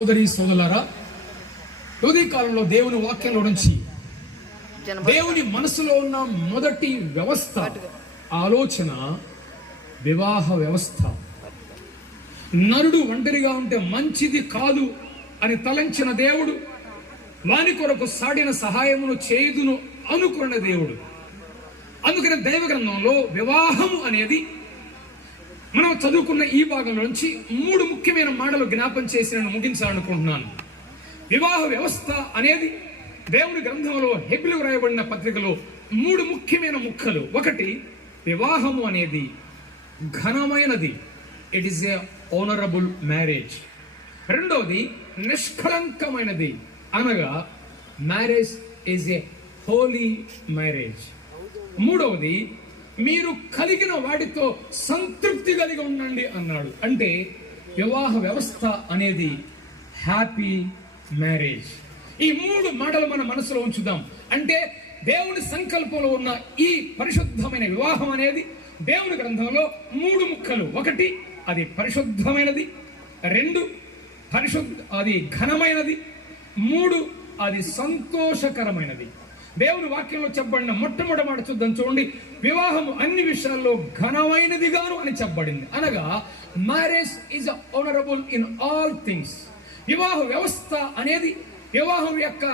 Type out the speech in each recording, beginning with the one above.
సోదరి సోదరులారా, ఉదయ కాలంలో దేవుని వాక్యంలో నుంచి దేవుని మనసులో ఉన్న మొదటి వ్యవస్థ ఆలోచన వివాహ వ్యవస్థ. నరుడు ఒంటరిగా ఉంటే మంచిది కాదు అని తలంచిన దేవుడు వాని కొరకు సాడిన సహాయమును చేయుదును అనుకున్న దేవుడు. అందుకని దైవ గ్రంథంలో వివాహము అనేది మనం చదువుకున్న ఈ భాగంలో నుంచి 3 ముఖ్యమైన మాటలు జ్ఞాపం చేసి నేను ముగించాలనుకుంటున్నాను. వివాహ వ్యవస్థ అనేది దేవుని గ్రంథంలో హెబ్రీయులకు రాయబడిన పత్రికలో 3 ముఖ్యమైన ముక్కలు. ఒకటి, వివాహము అనేది ఘనమైనది, it is a honourable marriage. రెండవది, నిష్కళంకమైనది, అనగా marriage is a holy marriage. మూడవది, మీరు కలిగిన వాటితో సంతృప్తి కలిగి ఉండండి అన్నాడు. అంటే వివాహ వ్యవస్థ అనేది హ్యాపీ మ్యారేజ్. ఈ 3 మాటలు మన మనసులో ఉంచుదాం. అంటే దేవుని సంకల్పంలో ఉన్న ఈ పరిశుద్ధమైన వివాహం అనేది దేవుని గ్రంథంలో 3 ముక్కలు. ఒకటి, అది పరిశుద్ధమైనది. 2, అది ఘనమైనది. 3, అది సంతోషకరమైనది. దేవుని వాక్యంలో చెప్పబడిన మొట్టమొదటి మాట చూద్దాం. చూడండి, వివాహము అన్ని విషయాల్లో ఘనమైనదిగాను అని చెప్పబడింది. అనగా marriage is honourable in all things. వివాహ వ్యవస్థ అనేది, వివాహం యొక్క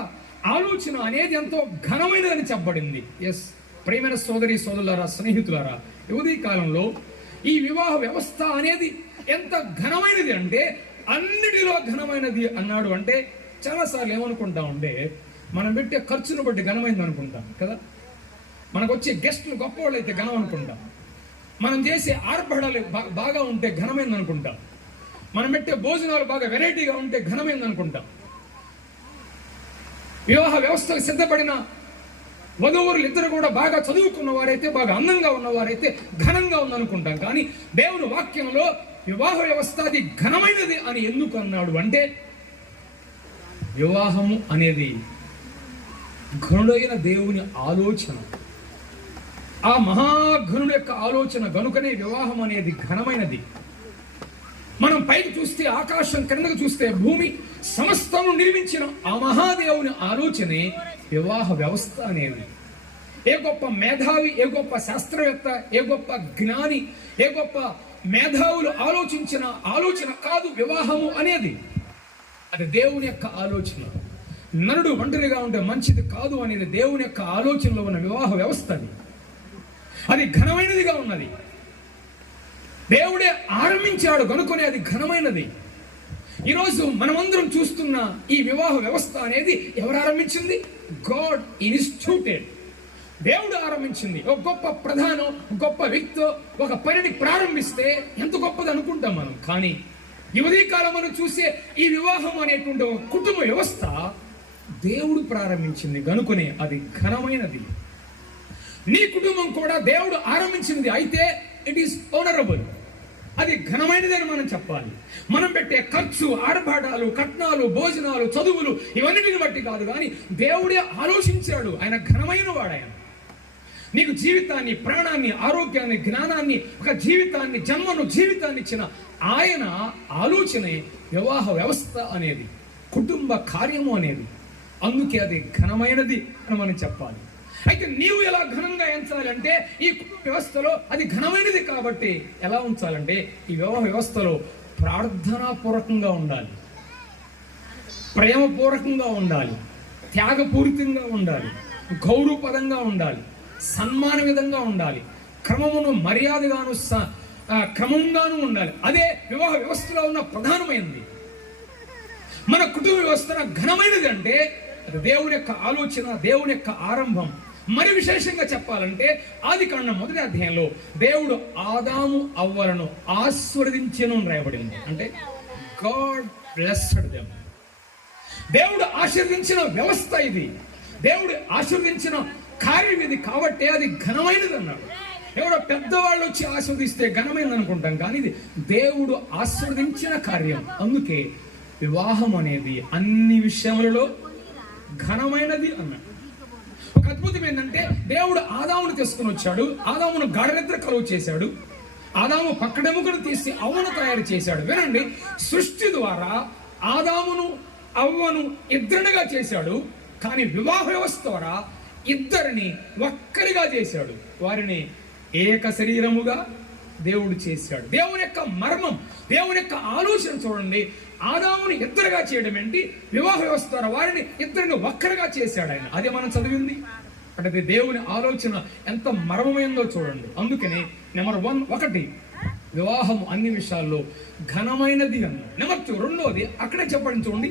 ఆలోచన అనేది ఎంతో ఘనమైనదని చెప్పబడింది. ఎస్, ప్రియమైన సోదరి సోదరులారా, స్నేహితులారా, ఉదయ కాలంలో ఈ వివాహ వ్యవస్థ అనేది ఎంత ఘనమైనది అంటే అన్నిటిలో ఘనమైనది అన్నాడు. అంటే చాలాసార్లు ఏమనుకుంటా ఉంటే మనం పెట్టే ఖర్చును బట్టి ఘనమైంది అనుకుంటాం కదా. మనకు వచ్చే గెస్టులు గొప్పవాళ్ళు అయితే ఘనం అనుకుంటాం. మనం చేసే ఆర్భడాలు బాగా ఉంటే ఘనమైంది అనుకుంటాం. మనం పెట్టే భోజనాలు బాగా వెరైటీగా ఉంటే ఘనమైంది అనుకుంటాం. వివాహ వ్యవస్థకు సిద్ధపడిన వధూవరులు ఇద్దరు కూడా బాగా చదువుకున్న వారైతే, బాగా అందంగా ఉన్నవారైతే ఘనంగా ఉందనుకుంటాం. కానీ దేవుని వాక్యంలో వివాహ వ్యవస్థ అది ఘనమైనది అని ఎందుకు అన్నాడు అంటే, వివాహము అనేది ఘనుడైన దేవుని ఆలోచన. ఆ మహాఘనుడు యొక్క ఆలోచన గనుకనే వివాహం అనేది ఘనమైనది. మనం పైకి చూస్తే ఆకాశం, కిందకు చూస్తే భూమి, సమస్తము నిర్మించిన ఆ మహాదేవుని ఆలోచనే వివాహ వ్యవస్థ అనేది. ఏ గొప్ప మేధావి, ఏ గొప్ప శాస్త్రవేత్త, ఏ గొప్ప జ్ఞాని, ఏ గొప్ప మేధావులు ఆలోచించిన ఆలోచన కాదు వివాహము అనేది. అది దేవుని యొక్క ఆలోచన. నరుడు ఒంటరిగా ఉంటే మంచిది కాదు అనేది దేవుని యొక్క ఆలోచనలో ఉన్న వివాహ వ్యవస్థ. అది ఘనమైనదిగా ఉన్నది. దేవుడే ఆరంభించాడు కనుకొని అది ఘనమైనది. ఈరోజు మనమందరం చూస్తున్న ఈ వివాహ వ్యవస్థ అనేది ఎవరు ఆరంభించింది? గాడ్ ఇన్స్టిట్యూటెడ్. దేవుడు ఆరంభించింది. ఒక గొప్ప ప్రధానం, గొప్ప వ్యక్తి ఒక పనిని ప్రారంభిస్తే ఎంత గొప్పది అనుకుంటాం మనం. కానీ ఈ ఉదయకాలం మనం చూసే ఈ వివాహం అనేటువంటి ఒక కుటుంబ వ్యవస్థ దేవుడు ప్రారంభించింది కనుకనే అది ఘనమైనది. నీ కుటుంబం కూడా దేవుడు ఆరంభించింది అయితే ఇట్ ఈస్ ఆనరబుల్, అది ఘనమైనది అని మనం చెప్పాలి. మనం పెట్టే ఖర్చు, ఆర్భాటాలు, కట్నాలు, భోజనాలు, చదువులు ఇవన్నిటిని బట్టి కాదు, కానీ దేవుడే ఆలోచించాడు. ఆయన ఘనమైన వాడు. ఆయన నీకు జీవితాన్ని, ప్రాణాన్ని, ఆరోగ్యాన్ని, జ్ఞానాన్ని, ఒక జీవితాన్ని, జన్మను, జీవితాన్ని ఇచ్చిన ఆయన ఆలోచనే వివాహ వ్యవస్థ అనేది, కుటుంబ కార్యము అనేది. అందుకే అది ఘనమైనది అని మనం చెప్పాలి. అయితే నీవు ఎలా ఘనంగా ఎంచాలంటే ఈ కుటుంబ వ్యవస్థలో అది ఘనమైనది కాబట్టి ఎలా ఉంచాలంటే ఈ వివాహ వ్యవస్థలో ప్రార్థనాపూర్వకంగా ఉండాలి, ప్రేమపూర్వకంగా ఉండాలి, త్యాగపూరితంగా ఉండాలి, గౌరవపదంగా ఉండాలి, సన్మాన విధంగా ఉండాలి, క్రమమును మర్యాదగాను క్రమంగాను ఉండాలి. అదే వివాహ వ్యవస్థలో ఉన్న ప్రధానమైనది. మన కుటుంబ వ్యవస్థ ఘనమైనది అంటే దేవుని యొక్క ఆలోచన, దేవుని యొక్క ఆరంభం. మరి విశేషంగా చెప్పాలంటే ఆదికాండం 1వ అధ్యాయంలో దేవుడు ఆదాము అవ్వలను ఆశీర్వదించెను అని రాయబడింది. అంటే గాడ్ బ్లెస్డ్ దెమ్. దేవుడు ఆశీర్వదించిన వ్యవస్థ ఇది, దేవుడు ఆశీర్వదించిన కార్యం ఇది కాబట్టి అది ఘనమైనది అన్నాడు. ఎవరో పెద్దవాళ్ళు వచ్చి ఆశీర్వదిస్తే ఘనమైనది అనుకుంటాం, కానీ ఇది దేవుడు ఆశీర్వదించిన కార్యం. అందుకే వివాహం అనేది అన్ని విషయములలో ఘనమైనది అన్నాడు. ఒక అద్భుతం ఏంటంటే దేవుడు ఆదామును తీసుకుని వచ్చాడు, ఆదామును గాఢ నిద్ర కలుగు చేశాడు, ఆదాము పక్కడెముకను తీసి అవును తయారు చేశాడు. వినండి, సృష్టి ద్వారా ఆదామును అవ్వను ఇద్దరునిగా చేశాడు, కానీ వివాహ వ్యవస్థ ద్వారా ఇద్దరిని ఒక్కరిగా చేశాడు. వారిని ఏక శరీరముగా దేవుడు చేశాడు. దేవుని యొక్క మర్మం, దేవుని యొక్క ఆలోచన చూడండి. ఆదాముని ఇద్దరుగా చేయడం ఏంటి? వివాహ వ్యవస్థ ద్వారా వారిని ఇద్దరిని ఒక్కరిగా చేశాడు ఆయన. అదే మనం చదివింది. అంటే దేవుని ఆలోచన ఎంత మర్మమైందో చూడండి. అందుకని నెంబర్ 1 వివాహం అన్ని విషయాల్లో ఘనమైనది అన్నాడు. నెంబర్ 2 రెండోది అక్కడే చెప్పండి చూడండి,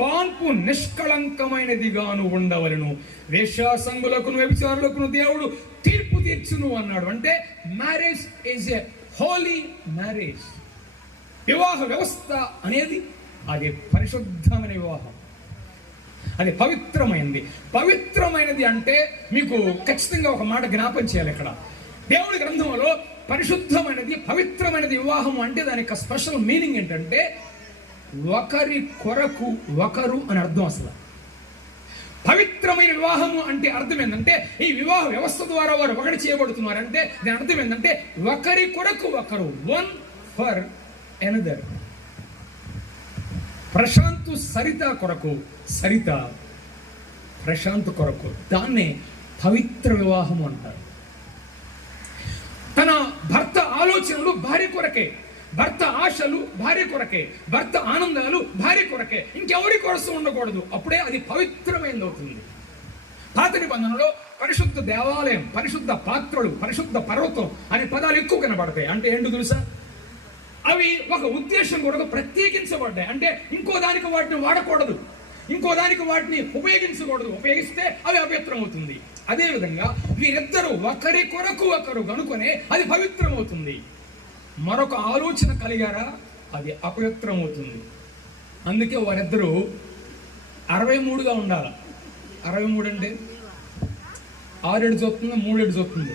పాన్పు నిష్కళంకమైనదిగాను ఉండవలను, వేశ్యాసంగులకును వ్యభిచారులకును దేవుడు తీర్పు తీర్చును అన్నాడు. అంటే marriage is a holy marriage. వివాహ వ్యవస్థ అనేది అది పరిశుద్ధమైన వివాహం, అది పవిత్రమైనది. పవిత్రమైనది అంటే మీకు ఖచ్చితంగా ఒక మాట జ్ఞాపం చేయాలి. ఇక్కడ దేవుడి గ్రంథంలో పరిశుద్ధమైనది, పవిత్రమైనది వివాహం అంటే దానికి స్పెషల్ మీనింగ్ ఏంటంటే ఒకరి కొరకు ఒకరు అని అర్థం. అసలు పవిత్రమైన వివాహము అంటే అర్థం ఏంటంటే ఈ వివాహ వ్యవస్థ ద్వారా వారు ఒకటి చేయబడుతున్నారు. అంటే దాని అర్థం ఏంటంటే ఒకరి కొరకు ఒకరు, one for another. Prashant Sarita కొరకు, సరిత ప్రశాంత్ కొరకు. దాన్నే పవిత్ర వివాహం అంటారు. తన భర్త ఆలోచనలు భార్య కొరకే, భర్త ఆశలు భార్య కొరకే, భర్త ఆనందాలు భార్య కొరకే, ఇంకెవరి కోసం ఉండకూడదు. అప్పుడే అది పవిత్రమైనది అవుతుంది. పాత నిబంధనలో పరిశుద్ధ దేవాలయం, పరిశుద్ధ పాత్రలు, పరిశుద్ధ పర్వతం అనే పదాలు ఎక్కువ కనబడతాయి. అంటే ఏంటో తెలుసా? అవి ఒక ఉద్దేశం కొరకు ప్రత్యేకించబడ్డాయి. అంటే ఇంకో దానికి వాటిని వాడకూడదు, ఇంకో దానికి వాటిని ఉపయోగించకూడదు. ఉపయోగిస్తే అవి అపవిత్రం అవుతుంది. అదేవిధంగా వీరిద్దరూ ఒకరి కొరకు ఒకరు కనుకొనే అది పవిత్రం అవుతుంది. మరొక ఆలోచన కలిగారా అది అపవిత్రం అవుతుంది. అందుకే వారిద్దరూ 63గా ఉండాలి. 63 అంటే 6 ఏడు చూస్తుంది, 3 ఏడు చూస్తుంది,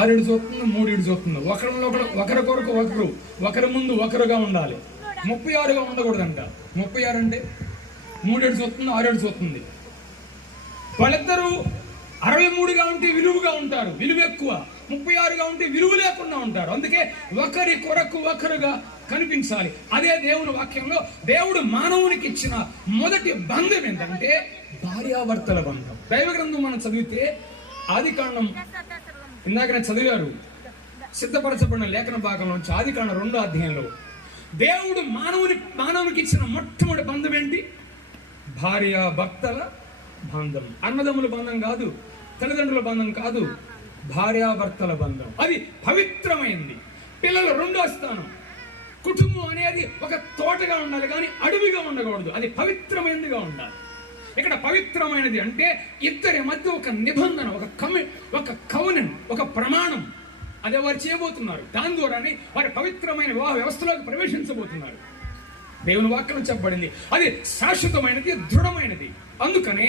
6 ఏడు చూస్తుంది, 3 ఏడు చూస్తుంది. ఒకరిలో ఒకరి కొరకు ఒకరు, ఒకరి ముందు ఒకరుగా ఉండాలి. 36గా ఉండకూడదంట. 36 అంటే 3 ఏడు చూస్తుంది, 6 ఏడు చూస్తుంది. వాళ్ళిద్దరూ 63గా ఉంటే విలువగా ఉంటారు, విలువ ఎక్కువ. 36గా ఉంటే విలువ లేకుండా ఉంటారు. అందుకే ఒకరి కొరకు ఒకరుగా కనిపించాలి. అదే దేవుని వాక్యంలో దేవుడు మానవునికి ఇచ్చిన మొదటి బంధం ఏంటంటే భార్యాభర్తల బంధం. దైవ గ్రంథం మనం చదివితే ఆదికాండం, ఇందాక చదివారు, సిద్ధపరచబడిన లేఖన భాగంలోంచి ఆదికాండం 2వ అధ్యాయంలో దేవుడు మానవునికి ఇచ్చిన మొట్టమొదటి బంధం ఏంటి? భార్యాభర్తల బంధం. అన్నదమ్ముల బంధం కాదు, తల్లిదండ్రుల బంధం కాదు, భార్యాభర్తల బంధం. అది పవిత్రమైంది. పిల్లలు 2వ స్థానం. కుటుంబం అనేది ఒక తోటగా ఉండాలి కానీ అడవిగా ఉండకూడదు. అది పవిత్రమైనదిగా ఉండాలి. ఇక్కడ పవిత్రమైనది అంటే ఇద్దరి మధ్య ఒక నిబంధన, ఒక కవనెంట్, ఒక ప్రమాణం. అదే వారు చేయబోతున్నారు. దాని ద్వారానే వారి పవిత్రమైన వివాహ వ్యవస్థలోకి ప్రవేశించబోతున్నారు. దేవుని వాక్యం చెప్పబడింది అది శాశ్వతమైనది, దృఢమైనది. అందుకనే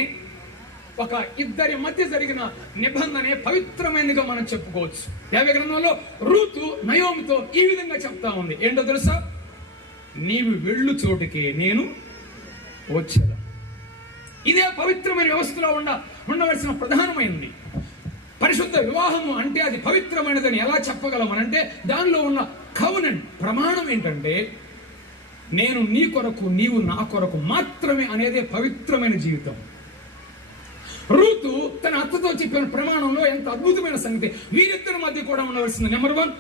ఒక ఇద్దరి మధ్య జరిగిన నిబంధనే పవిత్రమైనదిగా మనం చెప్పుకోవచ్చు. యావే గ్రంథంలో రూతు నయోమితో ఈ విధంగా చెప్తా ఉంది. ఏంటో తెలుసా? నీవు వెళ్ళు చోటుకే నేను వచ్చేదా. ఇదే పవిత్రమైన వ్యవస్థలో ఉండవలసిన ప్రధానమైనది. పరిశుద్ధ వివాహము అంటే అది పవిత్రమైనదని ఎలా చెప్పగలం అంటే దానిలో ఉన్న కవనెంట్, ప్రమాణం ఏంటంటే నేను నీ కొరకు, నీవు నా కొరకు మాత్రమే అనేదే పవిత్రమైన జీవితం. రూతు తన అత్తతో చెప్పిన ప్రమాణంలో ఎంత అద్భుతమైన సంగతి. వీరిద్దరి మధ్య కూడా ఉండవలసింది నెంబర్ 1,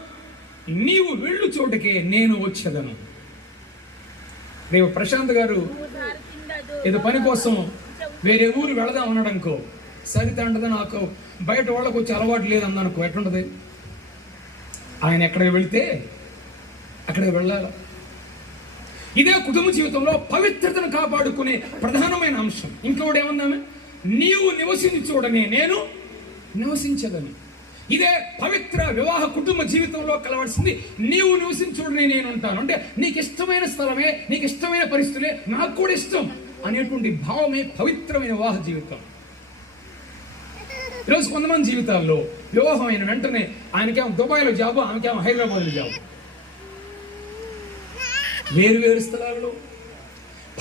నీవు వెళ్ళు చోటుకే నేను వచ్చేదను. రేపు ప్రశాంత్ గారు ఏదో పని కోసం వేరే ఊరు వెళదాం అనడానికో, సరిత అంటది నాకు బయట వాళ్ళకు వచ్చి అలవాటు లేదన్నానుకో, ఎట్లుంటది? ఆయన ఎక్కడికి వెళితే అక్కడికి వెళ్ళాలి. ఇదే కుటుంబ జీవితంలో పవిత్రతను కాపాడుకునే ప్రధానమైన అంశం. ఇంకోటి ఏమన్నామే? నీవు నివసించి చూడనే నేను నివసించదని. ఇదే పవిత్ర వివాహ కుటుంబ జీవితంలో కలవాల్సింది. నీవు నివసించి చూడనే నేను ఉంటాను అంటే నీకు ఇష్టమైన స్థలమే, నీకు ఇష్టమైన పరిస్థితులే నాకు కూడా ఇష్టం అనేటువంటి భావమే పవిత్రమైన వివాహ జీవితం. ఈరోజు కొంతమంది జీవితాల్లో వివాహం అయిన వెంటనే ఆయనకేమో దుబాయ్లో జాబు, ఆమెకేమో హైదరాబాద్లో జాబు, వేరు స్థలాల్లో.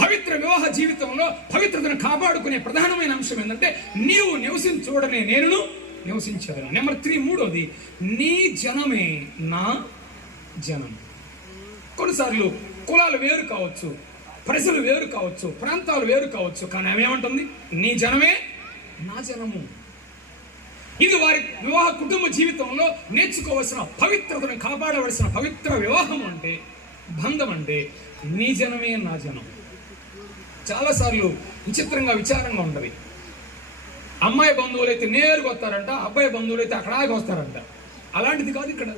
పవిత్ర వివాహ జీవితంలో పవిత్రతను కాపాడుకునే ప్రధానమైన అంశం ఏంటంటే నీవు నివసించి చూడనే నేను నివసించగలను. నెంబర్ 3 మూడోది, నీ జనమే నా జనం. కొన్నిసార్లు కులాలు వేరు కావచ్చు, ప్రజలు వేరు కావచ్చు, ప్రాంతాలు వేరు కావచ్చు, కానీ ఆమె ఏమంటుంది? నీ జనమే నా జనము. ఇది వారి వివాహ కుటుంబ జీవితంలో నేర్చుకోవాల్సిన పవిత్రతను కాపాడవలసిన పవిత్ర వివాహం అంటే, బంధం అంటే నీ జనమే నా జనం. చాలాసార్లు విచిత్రంగా విచారంగా ఉండదు. అమ్మాయి బంధువులు అయితే నేరుగా వస్తారంట, అబ్బాయి బంధువులు అయితే అక్కడాకి వస్తారంట. అలాంటిది కాదు ఇక్కడ.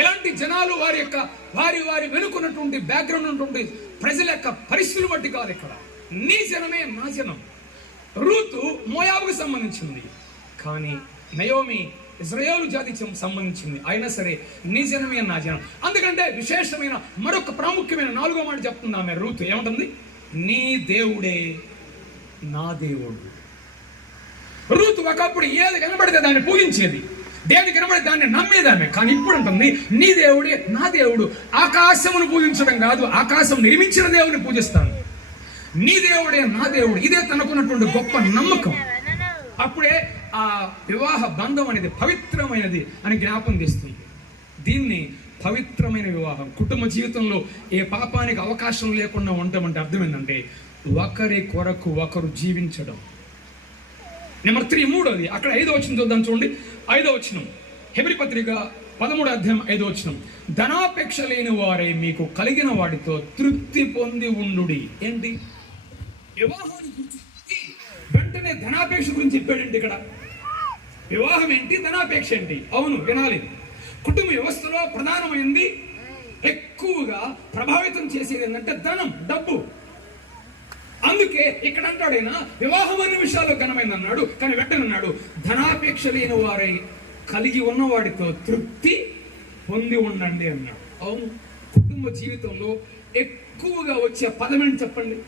ఎలాంటి జనాలు వారి వెనుకున్నటువంటి బ్యాక్గ్రౌండ్ ఉన్నటువంటి ప్రజల యొక్క పరిస్థితులు బట్టి కాదు ఇక్కడ. నీ జనమే నా జనం. రూతు మోయాబుకు సంబంధించింది, కానీ నయోమి ఇశ్రాయేలు జాతికి సంబంధించింది. అయినా సరే నీ జనమే నా జనం. అందుకంటే విశేషమైన మరొక ప్రాముఖ్యమైన 4వ మాట చెప్తుంది ఆమె. రూతు ఏమంటుంది? నీ దేవుడే నా దేవుడు. రూతు ఒకప్పుడు ఏది కనబడితే దాన్ని పూజించేది, దేని కనబడితే దాన్ని నమ్మేదామె. కానీ ఇప్పుడు అంటుంది నీ దేవుడే నా దేవుడు. ఆకాశమును పూజించడం కాదు, ఆకాశం నిర్మించిన దేవుని పూజిస్తాను. నీ దేవుడే నా దేవుడు. ఇదే తనకున్నటువంటి గొప్ప నమ్మకం. అప్పుడే ఆ వివాహ బంధం అనేది పవిత్రమైనది అని జ్ఞాపం చేస్తుంది. దీన్ని పవిత్రమైన వివాహం, కుటుంబ జీవితంలో ఏ పాపానికి అవకాశం లేకుండా ఉండటం అర్థం ఏంటంటే ఒకరి కొరకు ఒకరు జీవించడం. నెంబర్ 3, 3వది. అక్కడ 5వ వచనం చూద్దాం, చూడండి. 5వ వచనం, హెబ్రీ పత్రిక 13వ అధ్యాయం 5వ వచనం. ధనాపేక్ష లేని వారే మీకు కలిగిన వాటితో తృప్తి పొంది ఉండుడి. ఏంటి? వివాహాన్ని గురించి వెంటనే ధనాపేక్ష గురించి చెప్పాడండి ఇక్కడ. వివాహం ఏంటి, ధనాపేక్ష ఏంటి? అవును, వినాలి. కుటుంబ వ్యవస్థలో ప్రధానమైనది, ఎక్కువగా ప్రభావితం చేసేది ఏంటంటే ధనం, డబ్బు. అందుకే ఇక్కడ అంటాడైనా వివాహం అనే విషయాల్లో ఘనమైన అన్నాడు, కానీ వెంటనే అన్నాడు ధనాపేక్ష లేని వారై కలిగి ఉన్నవాడితో తృప్తి పొంది ఉండండి అన్నాడు. అవును, కుటుంబ జీవితంలో ఎక్కువగా వచ్చే పదం ఏంటి చెప్పండి?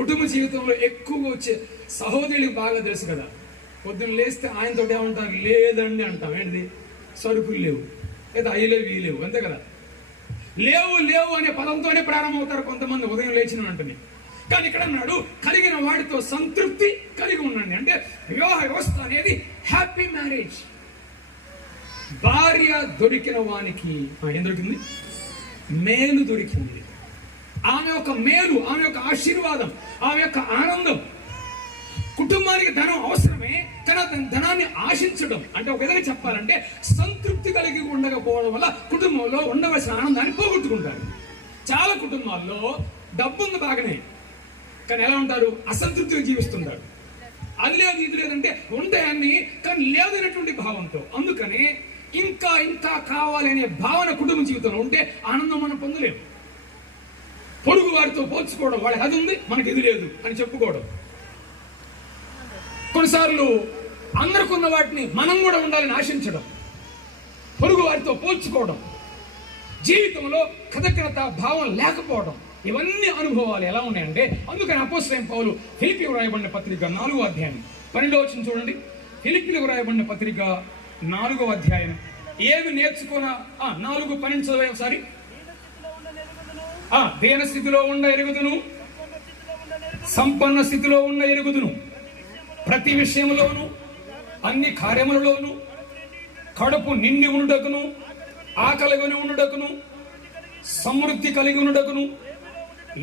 కుటుంబ జీవితంలో ఎక్కువగా వచ్చే సహోదరులకు బాగా తెలుసు కదా. పొద్దున్న లేస్తే ఆయనతో ఏమంటారు? లేదండి అంటాం. ఏంటిది? సరుకులు లేవు, లేదా అయ్యలేవు, ఇవి లేవు, అంతే కదా. లేవు లేవు అనే పదంతోనే ప్రారంభమవుతారు కొంతమంది ఉదయం లేచిన వెంటనే. కానీ ఇక్కడ అన్నాడు కలిగిన వాడితో సంతృప్తి కలిగి ఉండండి. అంటే వివాహ వ్యవస్థ అనేది హ్యాపీ మ్యారేజ్. భార్య దొరికిన వానికి ఏం దొరికింది? మేలు దొరికింది. ఆమె యొక్క మేలు, ఆమె యొక్క ఆశీర్వాదం, ఆమె యొక్క ఆనందం. కుటుంబానికి ధనం అవసరమే, కానీ ధనాన్ని ఆశించడం అంటే ఒక విధంగా చెప్పాలంటే సంతృప్తి కలిగి ఉండకపోవడం వల్ల కుటుంబంలో ఉండవలసిన ఆనందాన్ని పోగొట్టుకుంటారు. చాలా కుటుంబాల్లో డబ్బు ఉంది బాగానే, కానీ ఎలా ఉంటారు? అసంతృప్తిగా జీవిస్తుంటారు. అది లేదు ఇది లేదంటే ఉంటాయన్ని, కానీ లేదనేటువంటి భావంతో. అందుకని ఇంకా ఇంకా కావాలనే భావన కుటుంబ జీవితంలో ఉంటే ఆనందం మనం పొందలేము. పొరుగు వారితో పోల్చుకోవడం, వాళ్ళకి అది ఉంది మనకి ఇది లేదు అని చెప్పుకోవడం. కొన్నిసార్లు అందరికి ఉన్న వాటిని మనం కూడా ఉండాలని ఆశించడం, పొరుగు వారితో పోల్చుకోవడం, జీవితంలో కృతజ్ఞత భావం లేకపోవడం, ఇవన్నీ అనుభవాలు ఎలా ఉన్నాయంటే అందుకని అపోస్తలుడైన పౌలు ఫిలిప్పీయులకు రాయబడిన పత్రిక 4వ అధ్యాయం 12వ వచనం చూడండి. ఫిలిప్పీయులకు రాయబడిన పత్రిక 4వ అధ్యాయం ఏమి నేర్చుకున్నా 4:12 చదివే ఒకసారి. దేన స్థితిలో ఉన్న ఎరుగుదును, సంపన్న స్థితిలో ఉన్న ఎరుగుదును, ప్రతి విషయంలోను అన్ని కార్యములలోను కడుపు నిండి ఉండుటకును, ఆకలిగొని ఉండుటకును, సమృద్ధి కలిగి ఉండుటకును,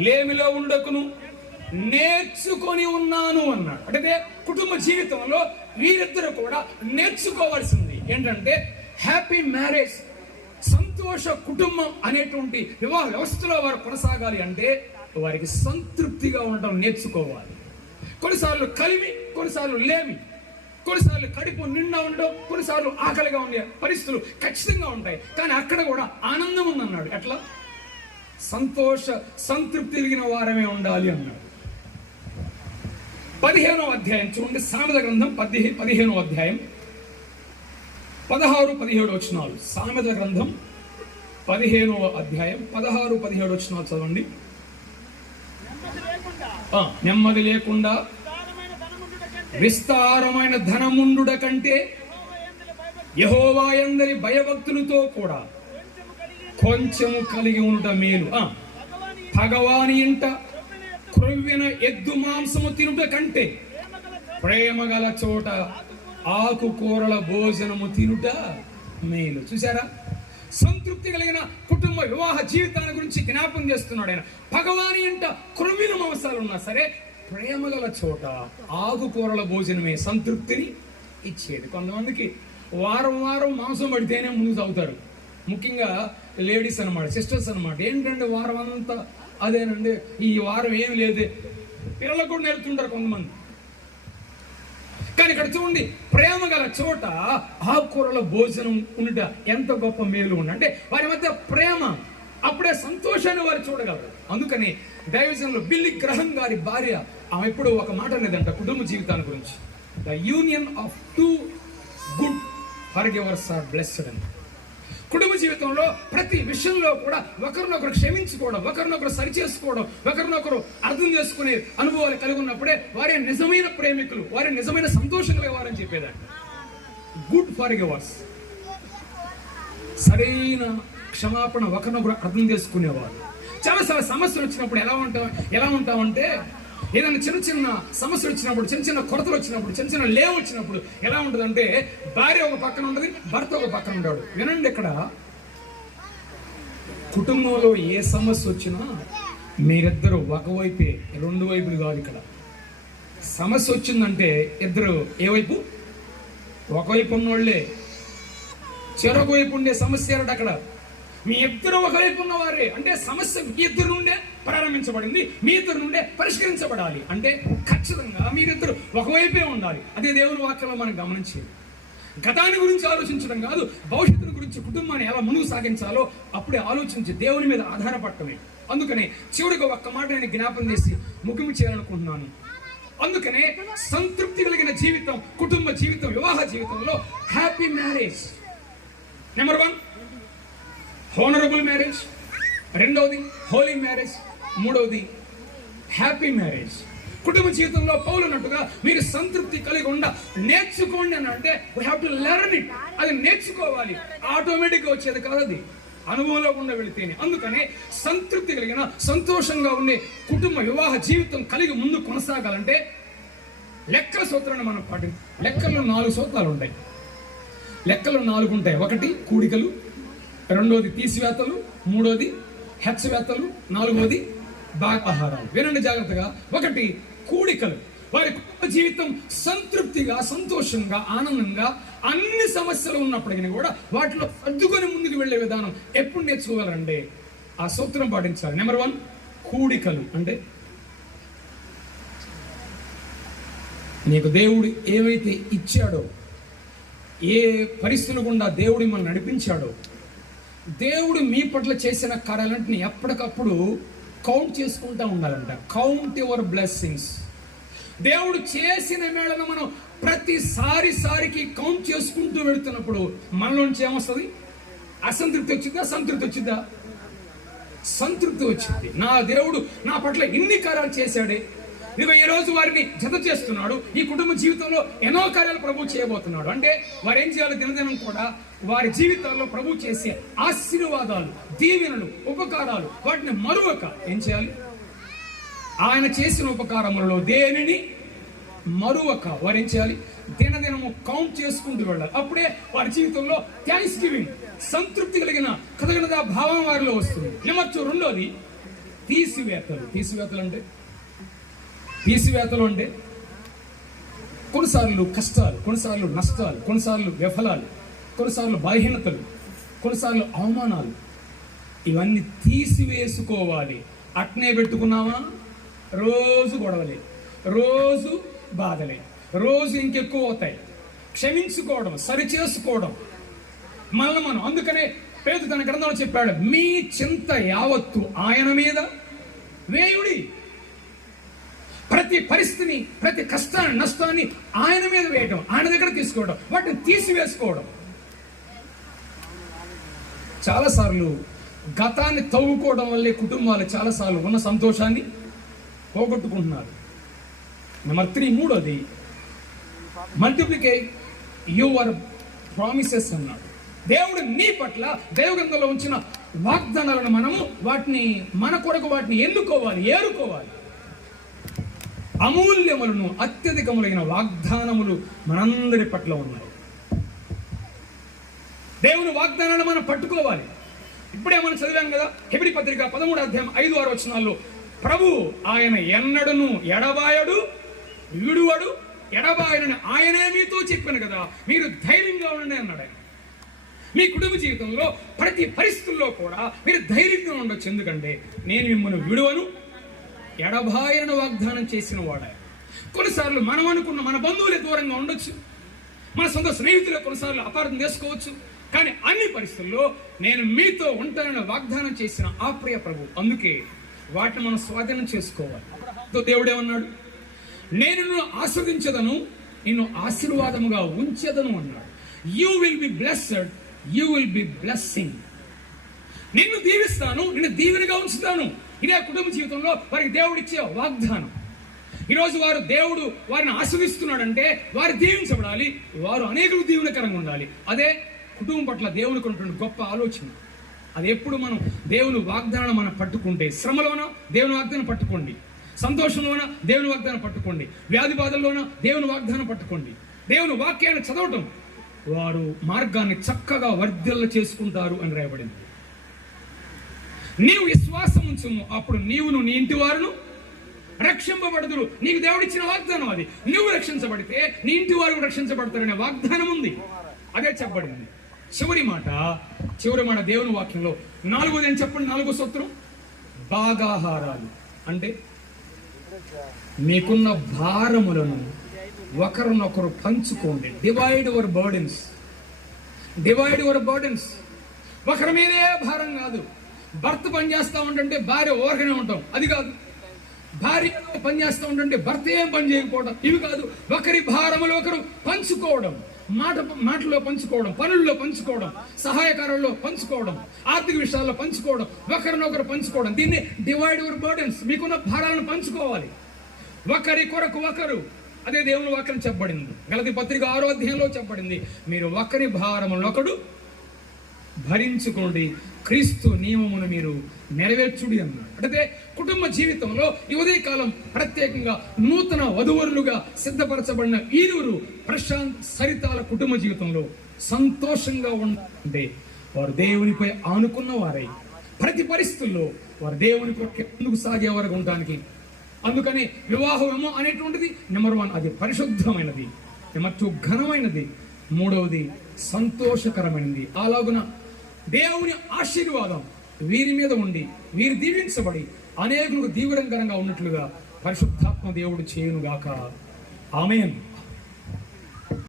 లేమిలో ఉండుటకును నేర్చుకొని ఉన్నాను అన్నాడు. అంటే కుటుంబ జీవితంలో వీరిద్దరూ కూడా నేర్చుకోవాల్సింది ఏంటంటే హ్యాపీ మ్యారేజ్, సంతోష కుటుంబం అనేటువంటి వివాహ వ్యవస్థలో వారు కొనసాగాలి అంటే వారికి సంతృప్తిగా ఉండడం నేర్చుకోవాలి. కొన్నిసార్లు కలిమి, కొన్నిసార్లు లేమి, కొన్నిసార్లు కడుపు నిండా ఉండడం, కొన్నిసార్లు ఆకలిగా ఉండే పరిస్థితులు ఖచ్చితంగా ఉంటాయి. కానీ అక్కడ కూడా ఆనందం ఉందన్నాడు. ఎట్లా? సంతృప్తి కలిగిన వారమే ఉండాలి అన్నాడు. 15వ అధ్యాయం చూడండి, సామెత గ్రంథం 15వ అధ్యాయం 16-17 వచనాలు. సామెత గ్రంథం 15వ అధ్యాయం 16-17 వచనాలు చదవండి. నెమ్మది లేకుండా విస్తారమైన ధనముండుట కంటే యెహోవా యందలి భయభక్తులతో కూడా కొంచెము కలిగి ఉండుట మేలు. భగవాని ఇంట క్రొవ్విన ఎద్దు మాంసము తినుట కంటే ప్రేమ గల చోట ఆకుకూరల భోజనము తినుట మేలు. చూసారా? సంతృప్తి కలిగిన కుటుంబ వివాహ జీవితాన్ని గురించి జ్ఞాపం చేస్తున్నాడు ఆయన. భగవాని అంట క్రొవ్విన మాంసాలు ఉన్నా సరే ప్రేమ గల చోట ఆకుకూరల భోజనమే సంతృప్తిని ఇచ్చేది. కొంతమందికి వారం వారం మాంసం పడితేనే ముందు తాగుతారు, ముఖ్యంగా లేడీస్ అనమాట, సిస్టర్స్ అనమాట. ఏంటంటే వారం అంతా అదేనండి, ఈ వారం ఏమి లేదు, పిల్లలకు కూడా నేర్పుతుంటారు కొంతమంది. కానీ ఇక్కడ చూడండి, ప్రేమ గల చోట ఆకుకూరల భోజనం ఉండుట ఎంత గొప్ప మేలు ఉండి అంటే వారి మధ్య ప్రేమ, అప్పుడే సంతోషాన్ని వారు చూడగలరు. అందుకని దైవజనులు బిల్లీ గ్రహం గారి భార్య ఆమె ఎప్పుడు ఒక మాట అనేదంట కుటుంబ జీవితాన్ని గురించి, the union of two good forgivers are blessed అని. కుటుంబ జీవితంలో ప్రతి విషయంలో కూడా ఒకరినొకరు క్షమించుకోవడం, ఒకరినొకరు సరిచేసుకోవడం, ఒకరినొకరు అర్థం చేసుకునే అనుభవాలు కలిగి ఉన్నప్పుడే వారి నిజమైన ప్రేమికులు, వారి నిజమైన సంతోషం కలిగేవారని చెప్పేదంట. గుడ్ ఫర్గివర్స్, సరైన క్షమాపణ, ఒకరినొకరు అర్థం చేసుకునేవారు. చాలాసార్లు సమస్యలు వచ్చినప్పుడు ఎలా ఉంటామంటే ఏదైనా చిన్న చిన్న సమస్యలు వచ్చినప్పుడు, చిన్న చిన్న కొరతలు వచ్చినప్పుడు, చిన్న చిన్న లేవు వచ్చినప్పుడు ఎలా ఉంటుందంటే భార్య ఒక పక్కన ఉంటుంది, భర్త ఒక పక్కన ఉంటాడు. వినండి, ఇక్కడ కుటుంబంలో ఏ సమస్య వచ్చినా మీరిద్దరు ఒకవైపే, రెండు వైపులు కాదు. ఇక్కడ సమస్య వచ్చిందంటే ఇద్దరు ఏ వైపు? ఒకవైపు ఉన్నోళ్లే. చెరొక వైపు ఉండే సమస్య ఏమిటి? అక్కడ మీ ఇద్దరు ఒకవైపు ఉన్నవారే. అంటే సమస్య మీ ఇద్దరు నుండే ప్రారంభించబడింది, మీ ఇద్దరు నుండే పరిష్కరించబడాలి. అంటే ఖచ్చితంగా మీరిద్దరు ఒకవైపే ఉండాలి. అదే దేవుని వాక్యంలో మనం గమనించేది. గతాన్ని గురించి ఆలోచించడం కాదు, భవిష్యత్తుని గురించి, కుటుంబాన్ని ఎలా ముందుకు సాగించాలో అప్పుడే ఆలోచించి దేవుని మీద ఆధారపడటమే. అందుకనే చివరికి ఒక్క మాట నేను జ్ఞాపం చేసి ముగింపు చేయాలనుకుంటున్నాను. అందుకనే సంతృప్తి కలిగిన జీవితం, కుటుంబ జీవితం, వివాహ జీవితంలో హ్యాపీ మ్యారేజ్ నెంబర్ 1, హోనరబుల్ మ్యారేజ్, రెండవది హోలీ మ్యారేజ్, మూడవది హ్యాపీ మ్యారేజ్. కుటుంబ జీవితంలో పౌలు అన్నట్టుగా మీరు సంతృప్తి కలిగి నేర్చుకోండి అని అంటే we have to learn it. అది నేర్చుకోవాలి, ఆటోమేటిక్గా వచ్చేది కాదు, అది అనుభవంలో గుండా వెళితేనే. అందుకనే సంతృప్తి కలిగిన, సంతోషంగా ఉండే కుటుంబ వివాహ జీవితం కలిగి ముందు కొనసాగాలంటే లెక్కల సూత్రాన్ని మనం పాటించాలి. లెక్కల్లో 4 సూత్రాలు ఉంటాయి. లెక్కలు 4 ఉంటాయి. 1 కూడికలు, 2వది తీసివేతలు, 3వది హెచ్చవేతలు, 4వది భాగాహారాలు. వినండి జాగ్రత్తగా. 1 కూడికలు. వారి కుటుంబ జీవితం సంతృప్తిగా, సంతోషంగా, ఆనందంగా, అన్ని సమస్యలు ఉన్నప్పటికీ కూడా వాటిలో సర్దుకొని ముందుకు వెళ్లే విధానం ఎప్పుడు నేర్చుకోవాలంటే ఆ సూత్రం పాటించాలి. నెంబర్ 1 కూడికలు. అంటే నీకు దేవుడు ఏవైతే ఇచ్చాడో, ఏ పరిస్థితులు గుండా దేవుడు మనం నడిపించాడో, దేవుడు మీ పట్ల చేసిన కార్యాలంటే ఎప్పటికప్పుడు కౌంట్ చేసుకుంటూ ఉండాలంట. Count your blessings. దేవుడు చేసిన మేళను మనం ప్రతిసారికి కౌంట్ చేసుకుంటూ వెళుతున్నప్పుడు మనలోంచి ఏమొస్తుంది? అసంతృప్తి వచ్చిందా? సంతృప్తి వచ్చిందా? సంతృప్తి వచ్చింది. నా దేవుడు నా పట్ల ఇన్ని కార్యాలు చేశాడే, ఇదిగో ఈ రోజు వారిని జత చేస్తున్నాడు, ఈ కుటుంబ జీవితంలో ఎన్నో కార్యాలు ప్రభు చేయబోతున్నాడు. అంటే వారు ఏం చేయాలి? దినదినం కూడా వారి జీవితాల్లో ప్రభు చేసే ఆశీర్వాదాలు, దీవెనలు, ఉపకారాలు, వాటిని మరువక ఏం చేయాలి? ఆయన చేసిన ఉపకారములలో దేనిని మరువక వారు ఏం చేయాలి? దినదినము కౌంట్ చేసుకుంటూ వెళ్ళాలి. అప్పుడే వారి జీవితంలో థ్యాంక్స్ గివింగ్, సంతృప్తి కలిగిన కథగనగా భావం వారిలో వస్తుంది. నెంబర్ 2 తీసివేతలు. తీసివేతలు అంటే కొన్నిసార్లు కష్టాలు, కొన్నిసార్లు నష్టాలు, కొన్నిసార్లు విఫలాలు, కొన్నిసార్లు బలహీనతలు, కొన్నిసార్లు అవమానాలు, ఇవన్నీ తీసివేసుకోవాలి. అట్నే పెట్టుకున్నామా రోజు గొడవలే, రోజు బాధలే, రోజు ఇంకెక్కువ అవుతాయి. క్షమించుకోవడం, సరిచేసుకోవడం మనల్ని మనం. అందుకనే పేతురు తన గ్రంథంలో చెప్పాడు, మీ చింత యావత్తు ఆయన మీద వేయుడి. ప్రతి పరిస్థితిని, ప్రతి కష్టాన్ని, నష్టాన్ని ఆయన మీద వేయడం, ఆయన దగ్గర తీసుకోవడం, వాటిని తీసివేసుకోవడం. చాలాసార్లు గతాన్ని తవ్వుకోవడం వల్లే కుటుంబాలు చాలాసార్లు ఉన్న సంతోషాన్ని పోగొట్టుకుంటున్నారు. నెంబర్ 3 మూడోది మల్టిప్లికేట్ యువర్ ప్రామిసెస్ అన్నాడు. దేవుడు నీ పట్ల దైవగ్రంథంలో ఉంచిన వాగ్దానాలను మనము వాటిని మన కొరకు వాటిని ఎన్నుకోవాలి, ఏరుకోవాలి. అమూల్యములను, అత్యధికములైన వాగ్దానములు మనందరి పట్ల ఉన్నాయి. దేవుని వాగ్దానాన్ని మనం పట్టుకోవాలి. ఇప్పుడే మనం చదివాం కదా, హెబ్రీ పత్రిక 13:5-6 ప్రభు ఆయన ఎన్నడను ఎడబాయడు, విడువడు, ఎడబాయనని ఆయనే మీతో చెప్పాను కదా, మీరు ధైర్యంగా ఉండండి అన్నాడు ఆయన. మీ కుటుంబ జీవితంలో ప్రతి పరిస్థితుల్లో కూడా మీరు ధైర్యంగా ఉండొచ్చు. ఎందుకంటే నేను మిమ్మల్ని విడువను, ఎడబాయను వాగ్దానం చేసిన వాడు. కొన్నిసార్లు మనం అనుకున్న మన బంధువులే దూరంగా ఉండొచ్చు, మన సొంత స్నేహితులు కొన్నిసార్లు అపార్థం చేసుకోవచ్చు. కానీ అన్ని పరిస్థితుల్లో నేను మీతో ఉంటానని వాగ్దానం చేసిన ఆ ప్రియ ప్రభు. అందుకే వాటిని మనం స్వాధీనం చేసుకోవాలి. దేవుడు ఏమన్నాడు? నేను నిన్ను ఆస్వాదించదను, నిన్ను ఆశీర్వాదముగా ఉంచెదను అన్నాడు. You will be blessed, you will be blessing. నిన్ను దీవిస్తాను, నిన్ను దీవెనగా ఉంచుతాను. ఇదే కుటుంబ జీవితంలో వారికి దేవుడిచ్చే వాగ్దానం. ఈరోజు వారు దేవుడు వారిని ఆస్వాదిస్తున్నాడంటే వారు దీవించబడాలి, వారు అనేకులకు దీవెనకరంగా ఉండాలి. అదే కుటుంబం పట్ల దేవునికి ఉన్నటువంటి గొప్ప ఆలోచన. అది ఎప్పుడు మనం దేవుని వాగ్దానం మనం పట్టుకుంటే, శ్రమలోన దేవుని వాగ్దానం పట్టుకోండి, సంతోషంలోన దేవుని వాగ్దానం పట్టుకోండి, వ్యాధి బాధల్లోన దేవుని వాగ్దానం పట్టుకోండి. దేవుని వాక్యాన్ని చదవటం వారు మార్గాన్ని చక్కగా వర్ధిల్ల చేసుకుంటారు అని రాయబడింది. నీవు విశ్వాసం ఉంచుము, అప్పుడు నీవును నీ ఇంటి వారును రక్షింపబడుదురు. నీకు దేవుడిచ్చిన వాగ్దానం అది. నువ్వు రక్షించబడితే నీ ఇంటి వారు రక్షించబడతారనే వాగ్దానం ఉంది. అదే చెప్పబడింది. చివరి మాట దేవుని వాక్యంలో 4వ చెప్పండి. 4వ సూత్రం భాగాహారాలు. అంటే మీకున్న భారములను ఒకరినొకరు పంచుకోండి. Divide your burdens. Divide your burdens. ఒకరి మీదే భారం కాదు. భర్త పని చేస్తా ఉంటుంటే భార్య ఓరగానే ఉంటాం, అది కాదు. భార్య పని చేస్తూ ఉంటుంటే భర్త ఏం పని చేయకపోవడం, ఇవి కాదు. ఒకరి భారములు ఒకరు పంచుకోవడం, మాటల్లో పంచుకోవడం, పనుల్లో పంచుకోవడం, సహాయకారుల్లో పంచుకోవడం, ఆర్థిక విషయాల్లో పంచుకోవడం, ఒకరినొకరు పంచుకోవడం. దీన్ని డివైడ్ యువర్ బర్డెన్స్. మీకున్న భారాలను పంచుకోవాలి ఒకరి కొరకు ఒకరు. అదే దేవుని వాక్యం చెప్పబడింది. గలతీ పత్రిక 6వ అధ్యాయంలో చెప్పబడింది, మీరు ఒకరి భారములను ఒకడు భరించుకోండి, క్రీస్తు నియమమును మీరు నెరవేర్చుడి అన్నాడు. అంటే కుటుంబ జీవితంలో ఈ ఉదయకాలం ప్రత్యేకంగా నూతన వధువరులుగా సిద్ధపరచబడిన ఈరువురు ప్రశాంత్ సరితాల కుటుంబ జీవితంలో సంతోషంగా ఉండాలంటే వారు దేవునిపై ఆనుకున్న వారై ప్రతి పరిస్థితుల్లో వారు దేవుని ముందుకు సాగే వరకు ఉండడానికి. అందుకని వివాహము అనేటువంటిది నెంబర్ 1 అది పరిశుద్ధమైనది, నెంబర్ 2 ఘనమైనది, 3వది సంతోషకరమైనది. అలాగున దేవుని ఆశీర్వాదం వీరి మీద ఉండి వీరు దీవించబడి అనేకులకు దీవెనకరంగా ఉన్నట్లుగా పరిశుద్ధాత్మ దేవుడు చేయునుగాక. ఆమేన్.